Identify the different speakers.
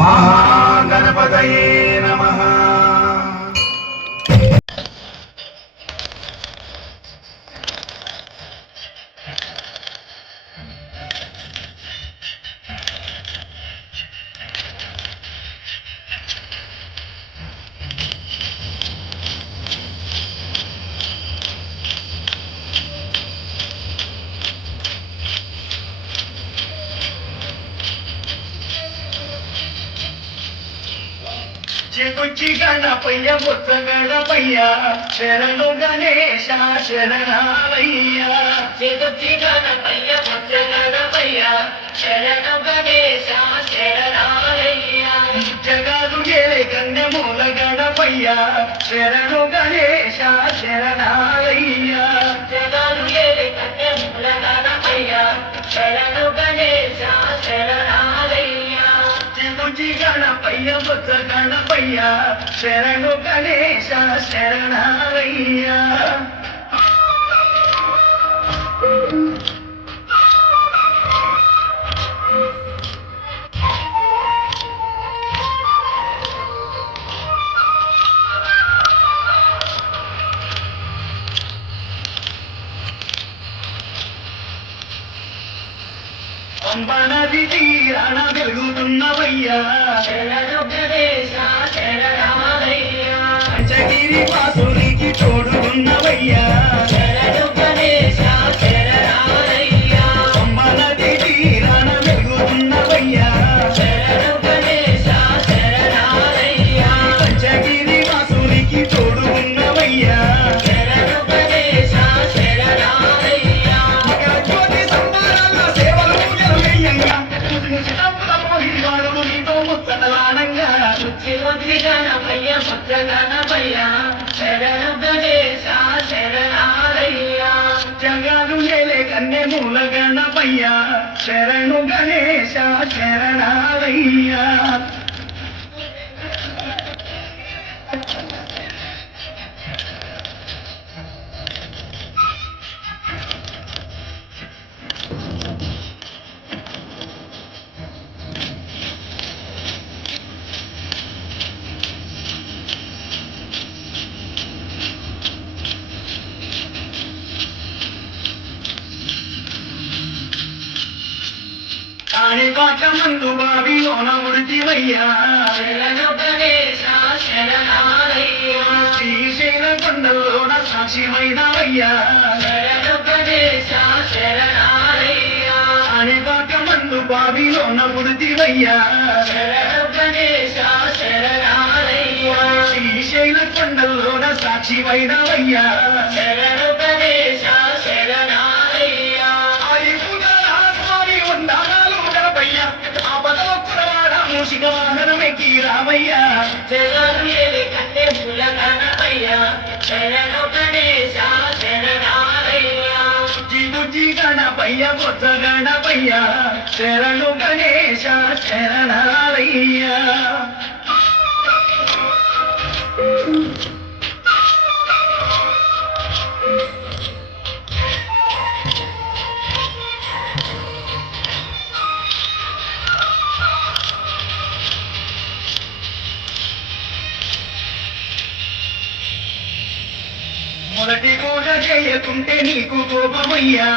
Speaker 1: মহা
Speaker 2: చిగుచ్చి గణపయ్య బుట్ట గణపయ్య శరణు గణేశ శరణాలయ్య చిగుచ్చి గణపయ్య బుట్ట గణపయ్య శరణు గణేశ శరణాలయ్య జగాలు ఏలే కన్య మూల గణపయ్య శరణు గణేశ శరణాలయ్య గణపయ్య బుద్ధ గణపయ్య శరణు గణేశ శరణాలయ్య. అంబనది తీరాన వెలుగుతున్నవయ్యా పంచగిరి వాసునికి తోడుకున్నవయ్యా ముసి తప్పుల మోహివాడు నీతో గణపయ్య ముచ్చ గణపయ్య శరణు గణేశ శరణాలయ్య జగాలు నేలే కన్నె మూల గణపయ్య శరణు గణేశ శరణాలయ్య కాణిపాక ముందు బావిలోన ఉడితివయ్యా శరణు గణేశ శరణాలయ్య శ్రీశైల కొండల్లోన సాక్షిమైనవయ్యా శరణు గణేశ శరణాలయ్య కాణిపాక మందు శ్రీశైల కొండల్లోన సాక్షిమైనవయ్యా మూసిక వాహనమెక్కి రామయ్య జగను ఏలి కన్నె ముల గణపయ్య శరణు గణేశ శరణాలయ్య జిగుజి గణపయ్య బుద్ధ గణపయ్య శరణు గణేశ శరణాలయ్య. మొదటి కూడా చేయకుంటే నీకు కోపమయ్యా.